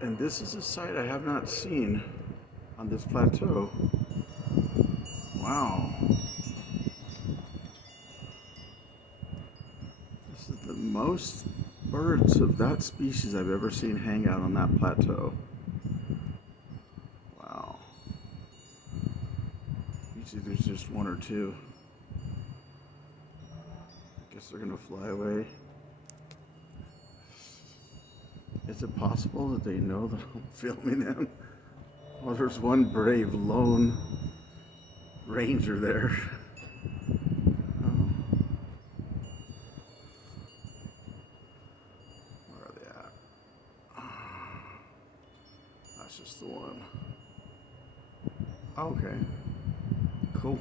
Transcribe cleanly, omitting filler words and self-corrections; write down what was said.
And this is a sight I have not seen on this plateau. Wow. This is the most birds of that species I've ever seen hang out on that plateau. Wow. Usually there's just one or two. I guess they're gonna fly away. Is it possible that they know that I'm filming them? Well, there's one brave lone ranger there. Oh. Where are they at? That's just the one. Okay. Cool.